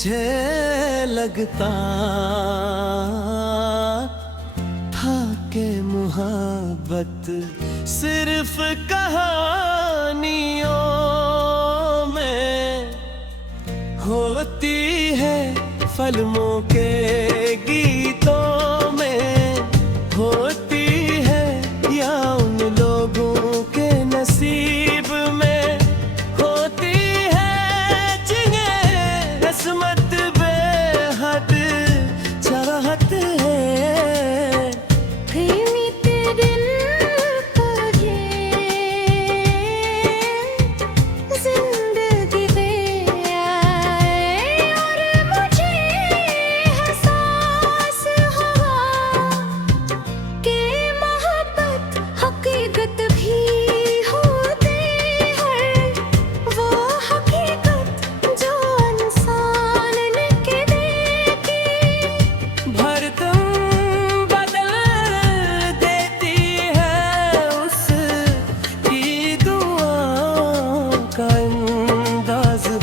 मुझे लगता था कि मोहब्बत सिर्फ कहानियों में होती है, फिल्मों के गीतों में होती है, या उन लोगों के नसीब में होती है जिन्हें किस्मत बेहद चाहत है।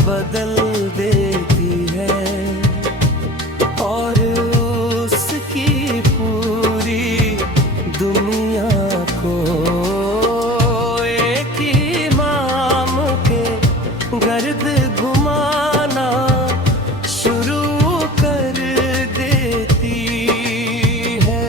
बदल देती है और उसकी पूरी दुनिया को एक ही नाम के गर्द घुमाना शुरू कर देती है।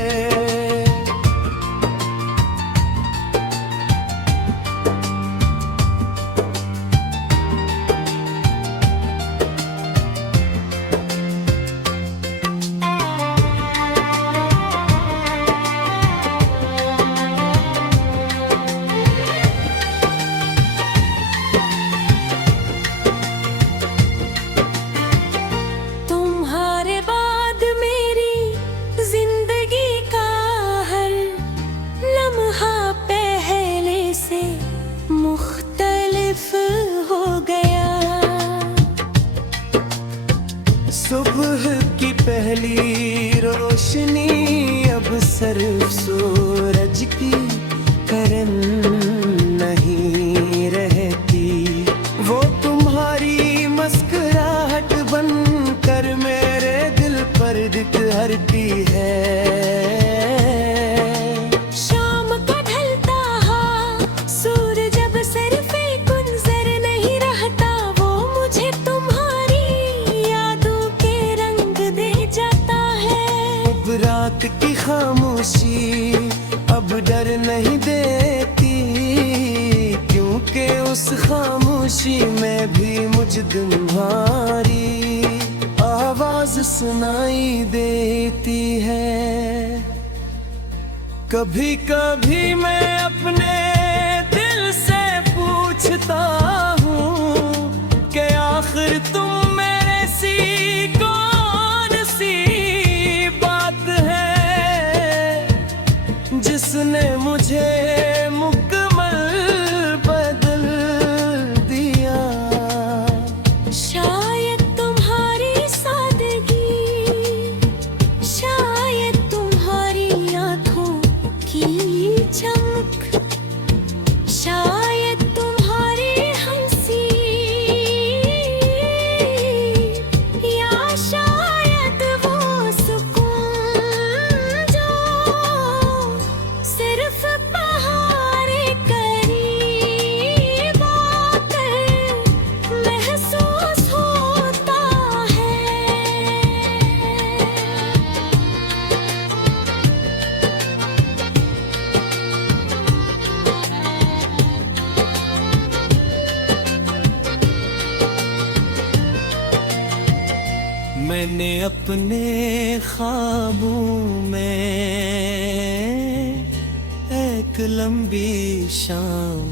सुबह की पहली रोशनी अब सिर्फ सूरज की किरण नहीं रहती, वो तुम्हारी मुस्कुराहट बनकर मेरे दिल पर दिखती है। रात की खामोशी अब डर नहीं देती, क्योंकि उस खामोशी में भी मुझे तुम्हारी आवाज सुनाई देती है। कभी कभी मैं अपने दिल से पूछता हूँ कि आखिर तुम मेरे सी जिसने मुझे मुकम्मल बदल दिया। शायद तुम्हारी सादगी, शायद तुम्हारी आँखों की चमक, शायद तुम्हारी हंसी, या शायद वो सुकून जो सिर्फ पहाड़े करीब आकर महसूस होता है। मैंने अपने ख्वाबों में एक लंबी शाम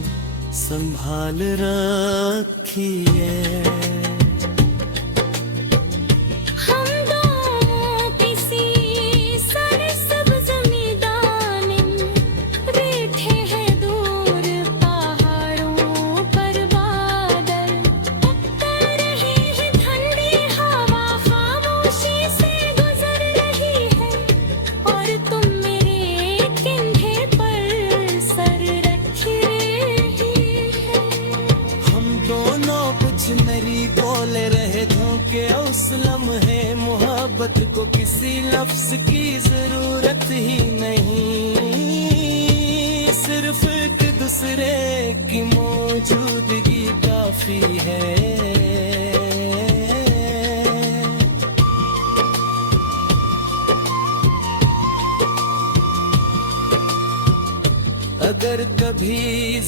संभाल रखी है। हम दोनों किसी सरसब्ज़ मैदान में बैठे हैं, दूर पहाड़ों पर बादल उतर रहे हैं, ठंडी हवा खामोशी से गुजर रही है, और तुम मेरे कंधे पर सर रखे रही है। हम दोनों कुछ मेरी किसी लफ्ज की जरूरत ही नहीं, सिर्फ एक दूसरे की मौजूदगी काफी है। अगर कभी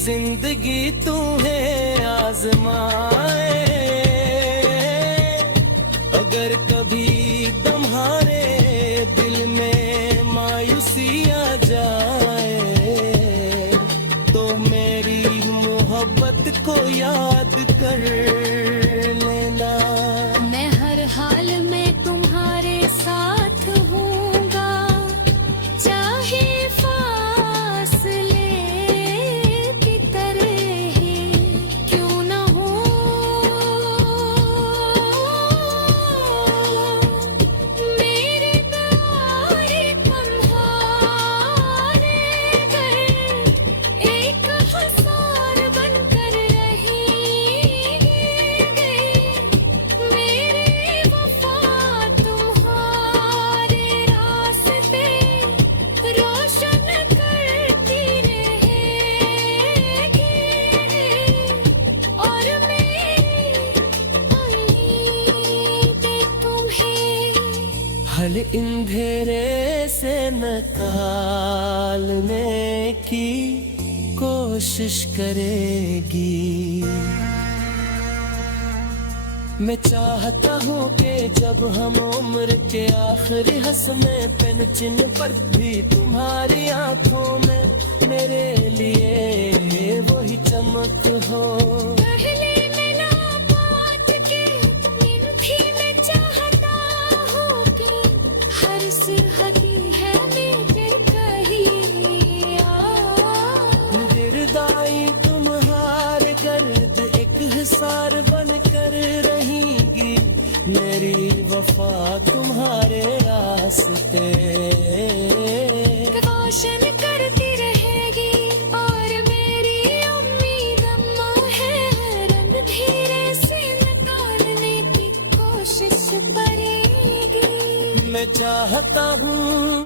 जिंदगी तुम्हें आजमाए, अगर कभी तुम्हारे दिल में मायूसी आ जाए, तो मेरी मोहब्बत को याद कर लेना। मैं हर हाल में तुम्हारे साथ हूँगा, चाहे फासले की तरह ही क्यों न हो। मेरी दुआएं तुम्हारे घर एक हसार बनकर रहेंगे। मेरी वफा तुम्हारे रास्ते रोशन करती रहेगी, और मेरी उम्मीदें तुम्हें हर अंधेरे से निकालने की कोशिश करेगी। मैं चाहता हूँ कि जब हम उम्र के आखिरी हंसने पेन चिन्ह पर भी तुम्हारी आंखों में मेरे लिए वही चमक हो। पहले मुलाकात के दिन भी मैं चाहता हूँ कि हर सुहागी है मेरे कहिया। गिरदाई तुम्हारे गर्द एक हिसार बनकर रहेंगी, मेरी वफा तुम्हारे रास्ते रोशन करती रहेगी, और मेरी उम्मीद अम्मा है रंग धीरे से निकालने की कोशिश करेगी। मैं चाहता हूँ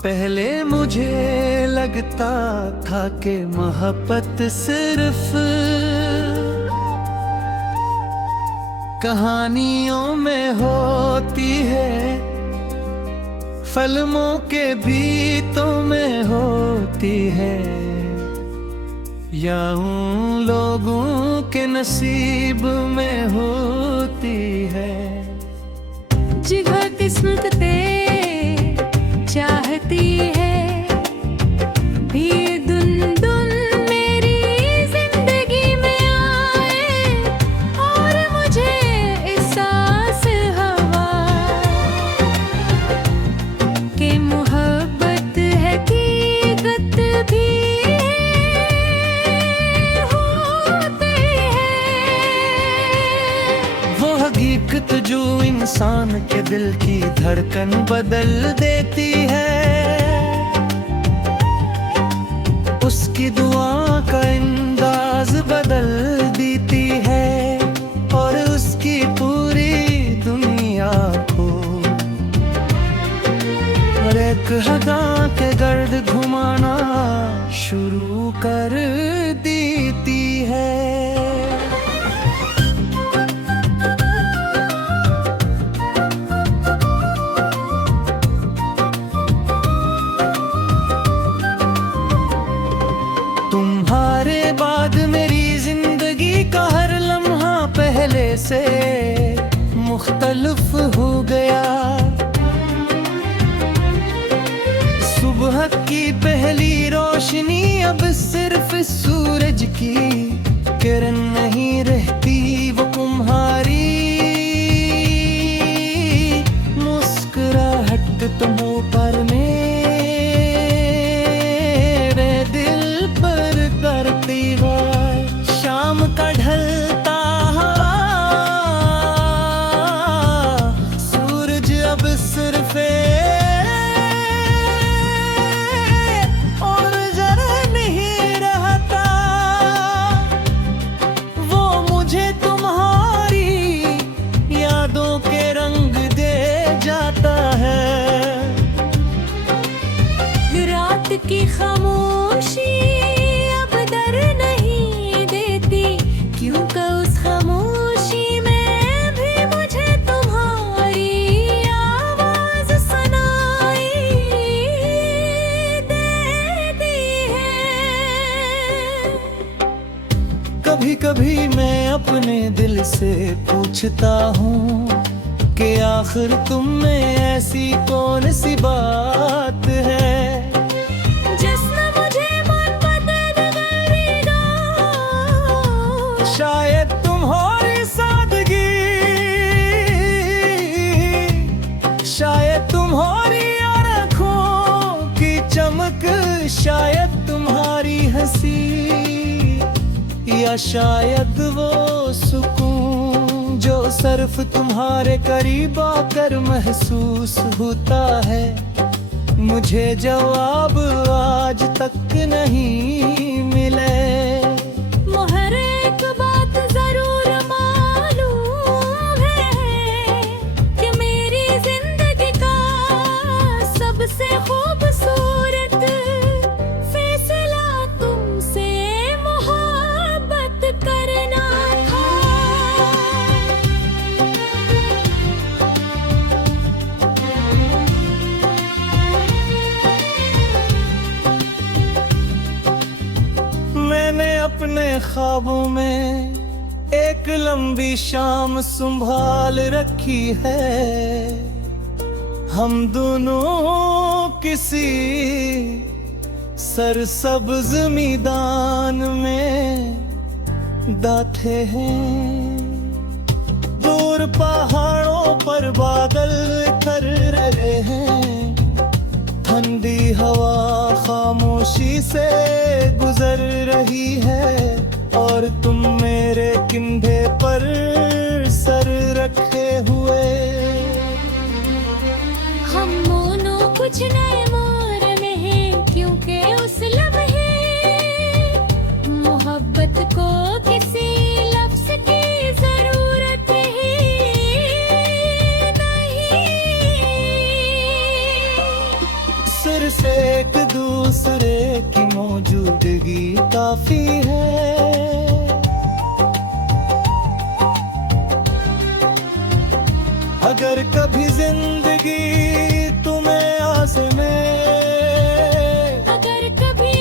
पहले मुझे लगता था कि मोहब्बत सिर्फ कहानियों में होती है, फिल्मों के गीतों में होती है, या उन लोगों के नसीब में होती है। जिगर किस्मत ते चाहती है भी दुन दुन मेरी जिंदगी में आए, और मुझे एहसास हवा कि मोहब्बत हकीकत भी होती है। वो हकीकत जो इंसान के दिल की धड़कन बदल देती है, उसकी दुआ का अंदाज बदल देती है, और उसकी पूरी दुनिया को हर एक हदा के गर्द घुमाना शुरू कर देती है। तुम्हारे बाद मेरी जिंदगी का हर लम्हा पहले से मुख्तलिफ हो गया। सुबह की पहली रोशनी अब सिर्फ सूरज की किरण नहीं रहती, वो तुम्हारी मुस्कुराहट तुमों पर मेरे दिल पर करती वार। शाम का ढलता हवा, सूरज अब सिर्फ और कभी कभी मैं अपने दिल से पूछता हूँ कि आखिर तुम में ऐसी कौन सी बात है जिसने मुझे मोहब्बत करेगा। शायद तुम्हारी सादगी, शायद तुम्हारी आँखों की चमक, शायद तुम्हारी हंसी, या शायद वो सुकून जो सिर्फ तुम्हारे करीब आकर महसूस होता है। मुझे जवाब आज तक नहीं मिले। हर एक बात जरूर मालूम है कि मेरी जिंदगी का सबसे खूबसूरत फैसला तुमसे मोहब्बत करना था। मैंने अपने ख्वाबों में एक लंबी शाम संभाल रखी है। हम दोनों किसी सरसब्ज मैदान में बैठे हैं। दूर पहाड़ों पर बादल कर रहे हैं। ठंडी हवा खामोशी से गुजर रही है और तुम मेरे कंधे पर सर रखे हुए। हम दोनों कुछ नए मोड़ में हैं क्योंकि उस लम्हे मोहब्बत को किसी लफ्ज़ की जरूरत ही नहीं। सिर से एक दूसरे की मौजूदगी काफी है। अगर कभी जिंदगी तुम्हें आज़मे, अगर कभी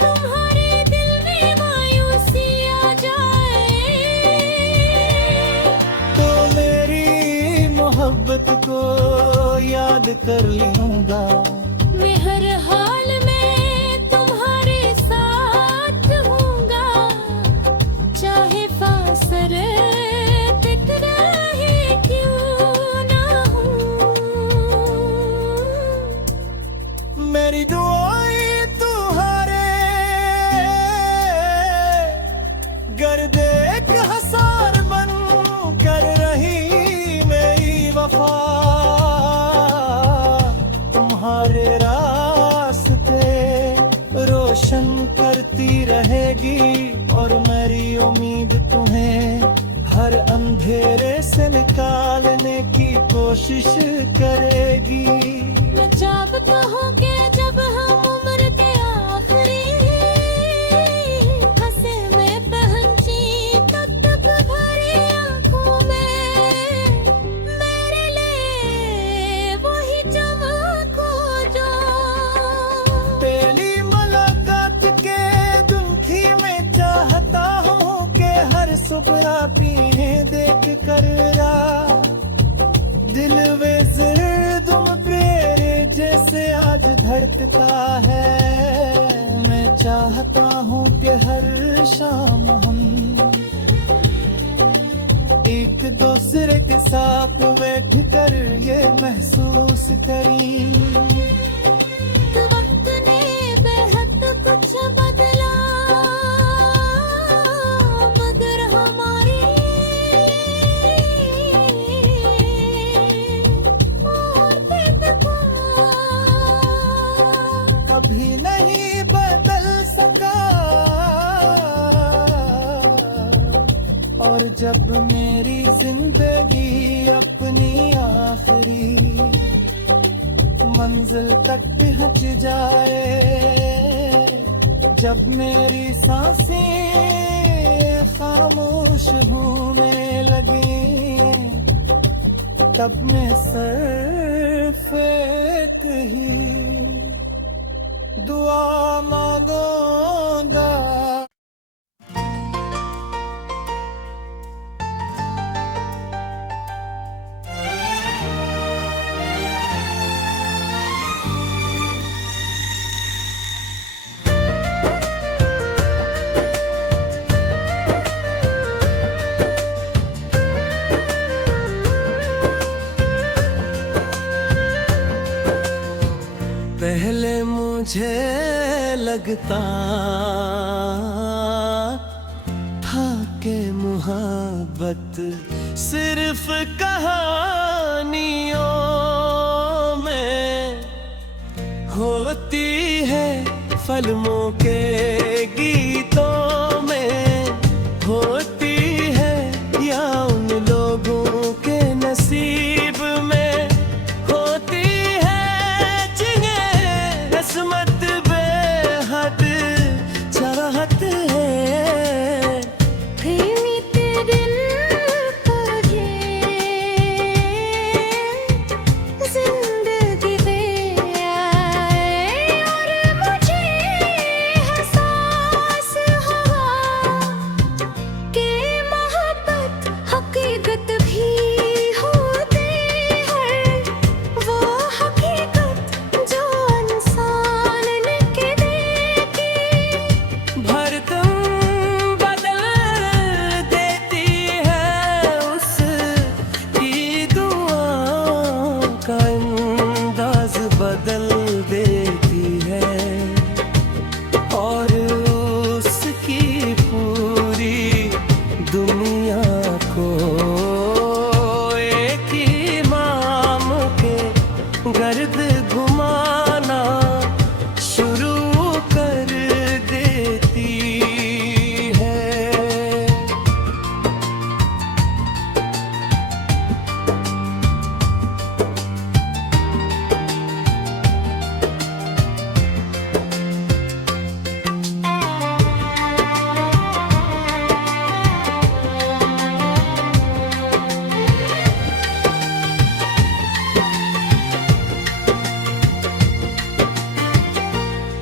तुम्हारे दिल में मायूसी आ जाए, तो मेरी मोहब्बत को याद कर लूँगा। मैं हर हाल में तुम्हारे साथ हूँगा, चाहे फासले कितना ही क्यों ना हो। मेरी दुआएं तुम्हारे गर्दे एक हसार बन कर रही मेरी वफा। तुम्हारे रास्ते रोशन करती रहेगी और मेरी उम्मीद तुम्हें हर अंधेरे से निकालने की कोशिश करेगी। मैं चाहता हूँ कि जब हम उम्र के आखिरी हंसे में पहुंची तो तब भरी आंखों में मेरे लिए वही चमक हो जो पहली मुलाकात के दिन थी। मैं चाहता हूँ कि हर सुबह पीने देख कर दिल वे तुम प्यारे जैसे आज धड़कता है। मैं चाहता हूँ कि हर शाम हम एक दूसरे के साथ बैठ कर ये महसूस करें। वक्त ने बेहद कुछ बदला मगर हमारी कभी नहीं बदल सका। और जब मेरी जिंदगी अपनी आखिरी मंजिल तक पहुंच जाए, जब मेरी सांसें खामोश होने लगी, तब मैं सिर्फ एक ही दुआ मांगूंगा। मुझे लगता था कि मोहब्बत सिर्फ कहानियों में होती है, फिल्मों के गीतों में होती है, या उन लोगों के नसीब में होती है जिन्हें किस्मत बेहद चाहत है। प्रेमी तेरे तुझे जिंदगी दे आए और मुझे एहसास हुआ कि मोहब्बत हकीकत भी होती है, वो हकीकत जो इंसान ने के देखी। भरतम बदल देती है उसकी दुआओं का अंदाज बदल देती है, और उसकी पूरी दुनिया को एक ही इमाम के गर्द घुमाना शुरू कर देती है।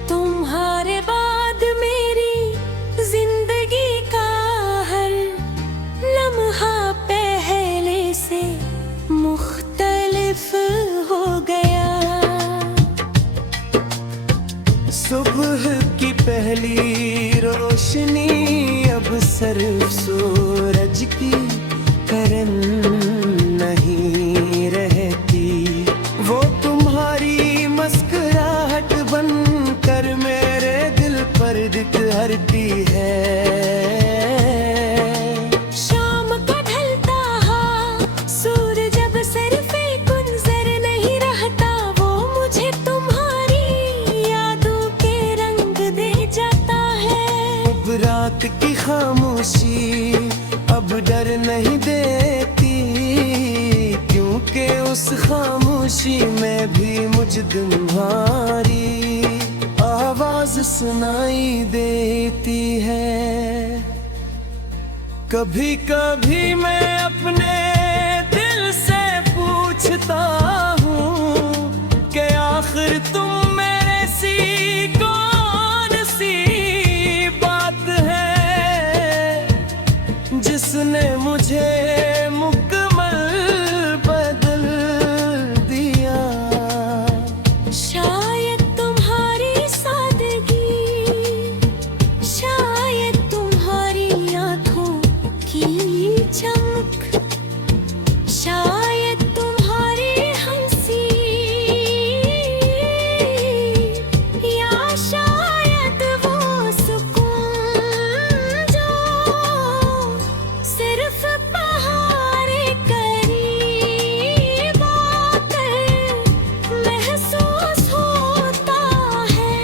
तुम्हारे बाद मेरी जिंदगी का हर लम्हा पहले से मुख्तलिफ हो गया। सुबह की पहली रोशनी अब सिर्फ सूरज की करन नहीं रहती, वो तुम्हारी मुस्कुराहट बनकर मेरे दिल पर दिखती है। शाम का ढलता हाँ सूरज जब सर पे गुंजर नहीं रहता, वो मुझे तुम्हारी यादों के रंग दे जाता है। अब रात की खामोशी अब डर नहीं देती, क्योंकि उस खामोशी में भी मुझे तुम्हारी आवाज सुनाई देती है। कभी कभी मैं अपने दिल से पूछता हूँ कि आखिर तुम मेरे सी कौन सी बात है जिसने मुझे मुकम्मल बदल दिया। शायद तुम्हारी सादगी, शायद तुम्हारी आँखों की चमक, शायद तुम्हारी हंसी, या शायद वो सुकून जो सिर्फ पहाड़ करीब आकर महसूस होता है।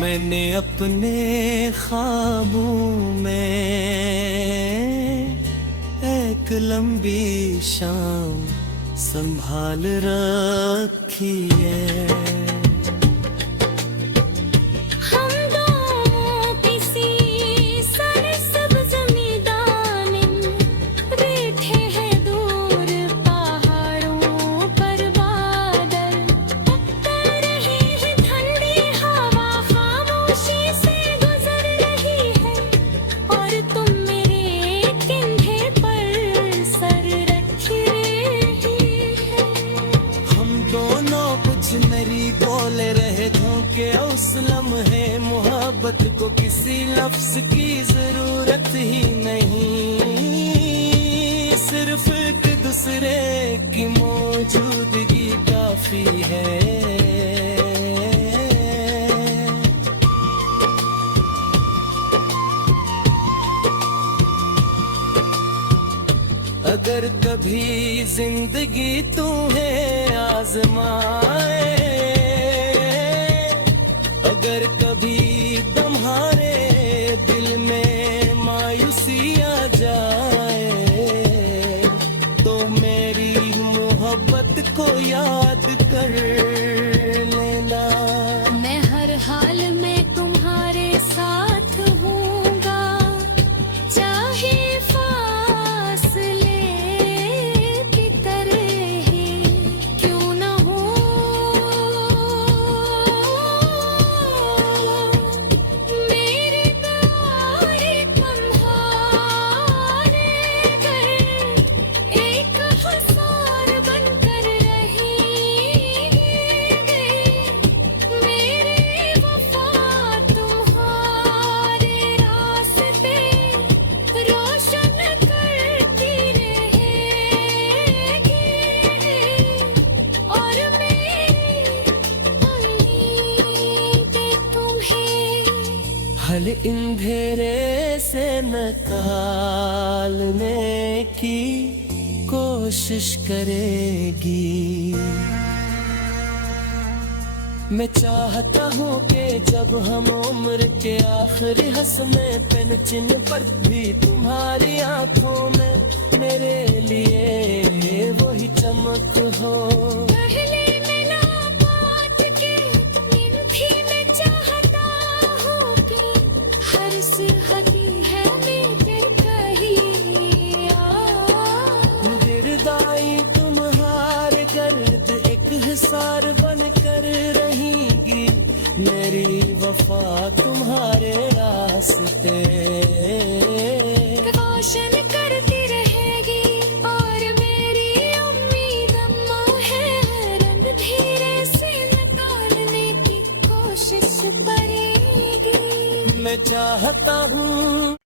मैंने अपने ख्वाबों में एक लंबी शाम संभाल रखी है। हम दोनों किसी सरसब्ज़ मैदान में बैठे हैं, दूर पहाड़ों पर बादल उतर रहे हैं, ठंडी हवा खामोशी से गुजर रही है, और तुम मेरे कंधे पर सर रखे रही है। हम दोनों कुछ मेरी किसी लफ्ज की जरूरत ही नहीं, सिर्फ एक दूसरे की मौजूदगी काफी है। अगर कभी जिंदगी तुम्हें आजमाए, अगर कभी तुम्हारे दिल में मायूसी आ जाए, तो मेरी मोहब्बत को याद कर लेना। मैं हर हाल में तुम्हारे साथ हूँगा, चाहे फासले की तरह ही क्यों न हो। मेरी दुआएं तुम्हारे घर एक हसार बनकर रहेंगे। मेरी वफा तुम्हारे रास्ते रोशन करती रहेगी, और मेरी उम्मीदें तुम्हें हर अंधेरे से निकालने की कोशिश करेगी। मैं चाहता हूँ कि जब हम उम्र के आखिरी हंसने पेन चिन्ह पर भी तुम्हारी आंखों में मेरे लिए वही चमक हो। पहले मुलाकात के दिन भी मैं चाहता हूँ कि हर सुहागी है मेरे कहिया। गिरदाई तुम्हारे गर्द एक हिसार बनकर रहेंगी, मेरी वफा तुम्हारे रास्ते रोशन करती रहेगी, और मेरी उम्मीद अम्मा है रंग धीरे से निकालने की कोशिश करेगी। मैं चाहता हूँ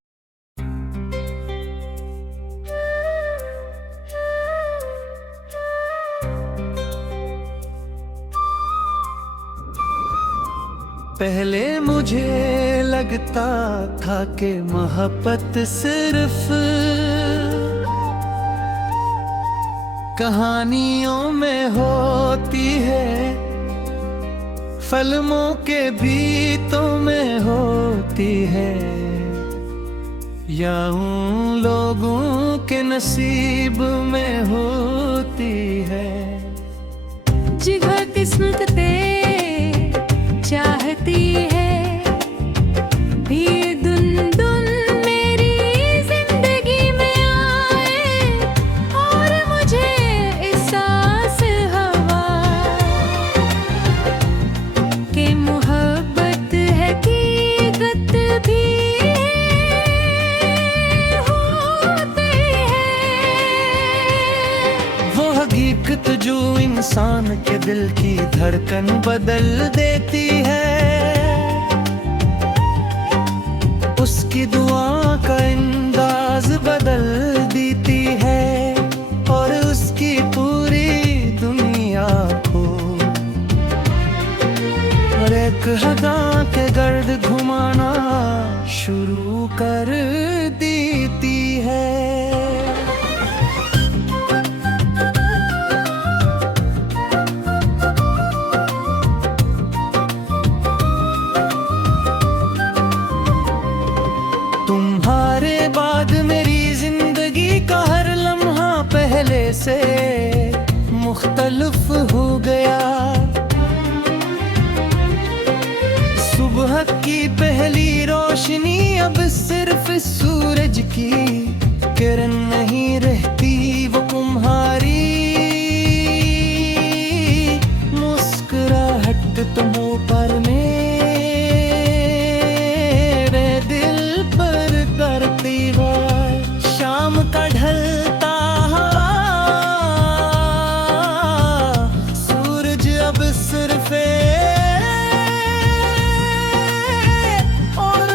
पहले मुझे लगता था कि मोहब्बत सिर्फ कहानियों में होती है, फिल्मों के गीतों में होती है, या उन लोगों के नसीब में होती है। जिगर किस्मत ते चाहती है भी दुन दुन मेरी जिंदगी में आए, और मुझे एहसास हवा के मोहब्बत हकीकत भी होती है। वो हकीकत जो इंसान के दिल की धड़कन बदल देती है, उसकी दुआ का अंदाज बदल देती है, और उसकी पूरी दुनिया को और एक हदा के गर्द घुमाना शुरू कर देती है। तुम्हारे बाद मेरी जिंदगी का हर लम्हा पहले से मुख्तलिफ हो गया। सुबह की पहली रोशनी अब सिर्फ सूरज की किरण नहीं रहती, वो तुम्हारी मुस्कुराहट तुम पर मेरे दिल पर करती वार। शाम का ढलता हवा, सूरज अब सिर्फ और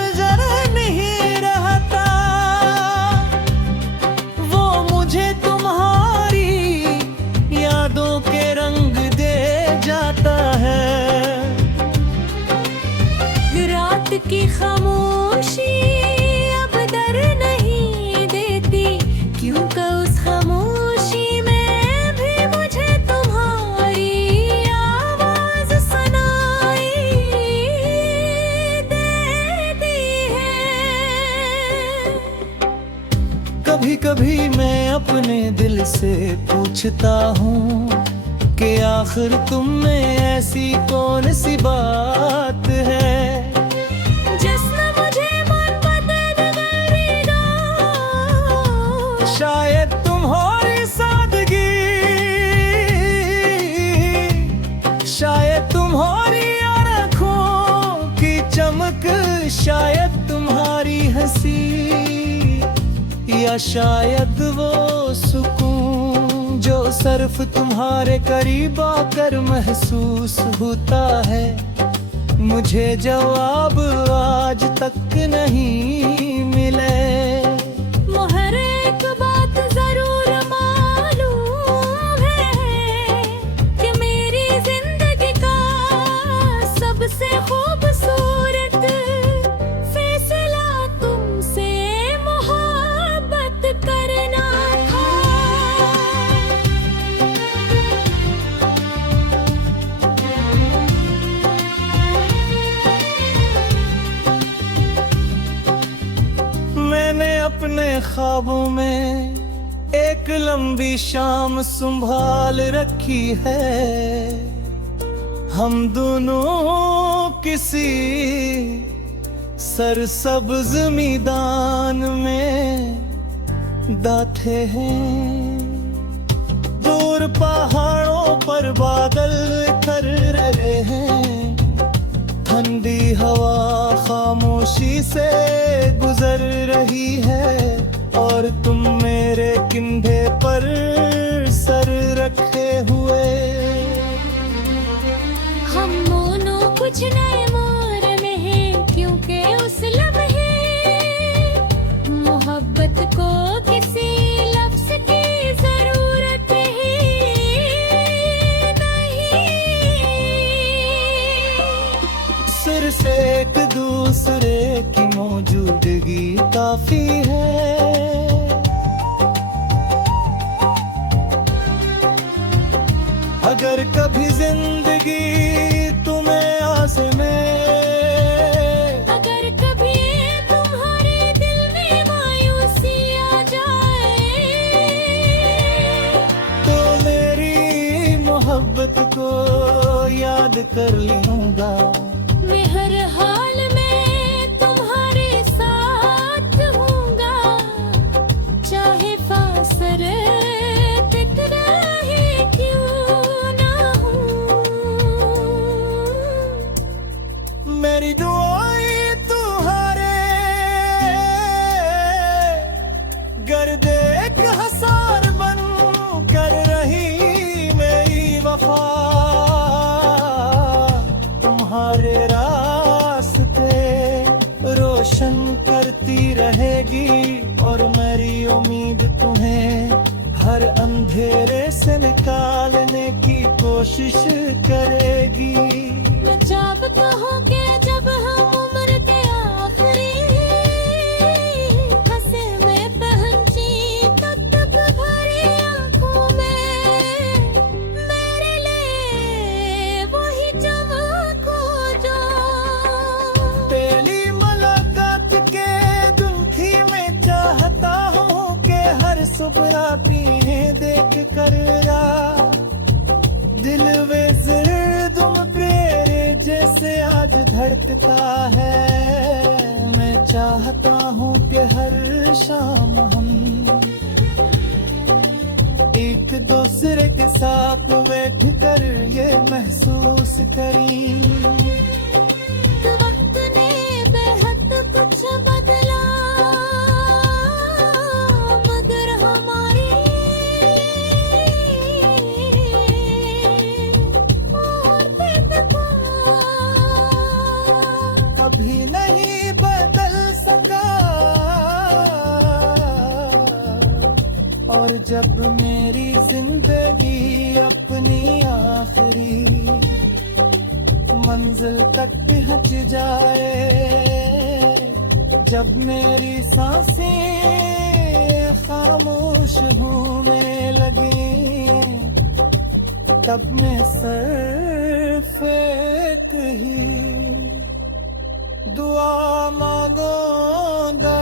कभी कभी मैं अपने दिल से पूछता हूँ कि आखिर तुम में ऐसी कौन सी बात है जिसने मुझे मन बदल देगा। शायद तुम्हारी सादगी, शायद तुम्हारी आँखों की चमक, शायद तुम्हारी हंसी, या शायद वो सुकून जो सिर्फ तुम्हारे करीब आकर महसूस होता है। मुझे जवाब आज तक नहीं मिले। हर एक बात जरूर मालूम है कि मेरी जिंदगी का सबसे खूबसूरत फैसला तुमसे मोहब्बत करना था। मैंने अपने ख्वाबों में एक लंबी शाम संभाल रखी है। हम दोनों किसी सरसब्ज मैदान में बैठे हैं। दूर पहाड़ों पर बादल कर रहे हैं। ठंडी हवा खामोशी से गुजर रही है और तुम मेरे कंधे पर सर रखे हुए। हम दोनों कुछ नए मोड़ में हैं क्योंकि उस लम्हे मोहब्बत को किसी लफ्ज़ की जरूरत ही नहीं। सिर से एक दूसरे की मौजूदगी काफी है। अगर कभी जिंदगी तुम्हें आज़मे, अगर कभी तुम्हारे दिल में मायूसी आ जाए, तो मेरी मोहब्बत को याद कर लूँगा। मैं हर हाल में तुम्हारे साथ हूँगा, चाहे फासले कितना ही क्यों ना हो। मेरी दुआएं तुम्हारे गर्दे एक हसार बन कर रही। मेरी वफा तुम्हारे रास्ते रोशन करती रहेगी और मेरी उम्मीद तुम्हें हर अंधेरे से निकालने की कोशिश करेगी। मैं चाहता हूँ कि जब हम उम्र के आखिरी हंसे में पहुंची, तब भरी आंखों में मेरे लिए वही चमक हो जो पहली मुलाकात के दिन थी। मैं चाहता हूँ कि हर सुबह पीने देख कर दिल वे तुम प्यारे जैसे आज धड़कता है। मैं चाहता हूँ कि हर शाम हम एक दूसरे के साथ बैठ कर ये महसूस करें। वक्त ने बेहद कुछ बदला, मगर हमारी कभी नहीं बदल सका। और जब मेरी जिंदगी अपनी आखिरी मंजिल तक पहुंच जाए, जब मेरी सांसें खामोश होने लगी, तब मैं सिर्फ एक ही दुआ मांगूंगा।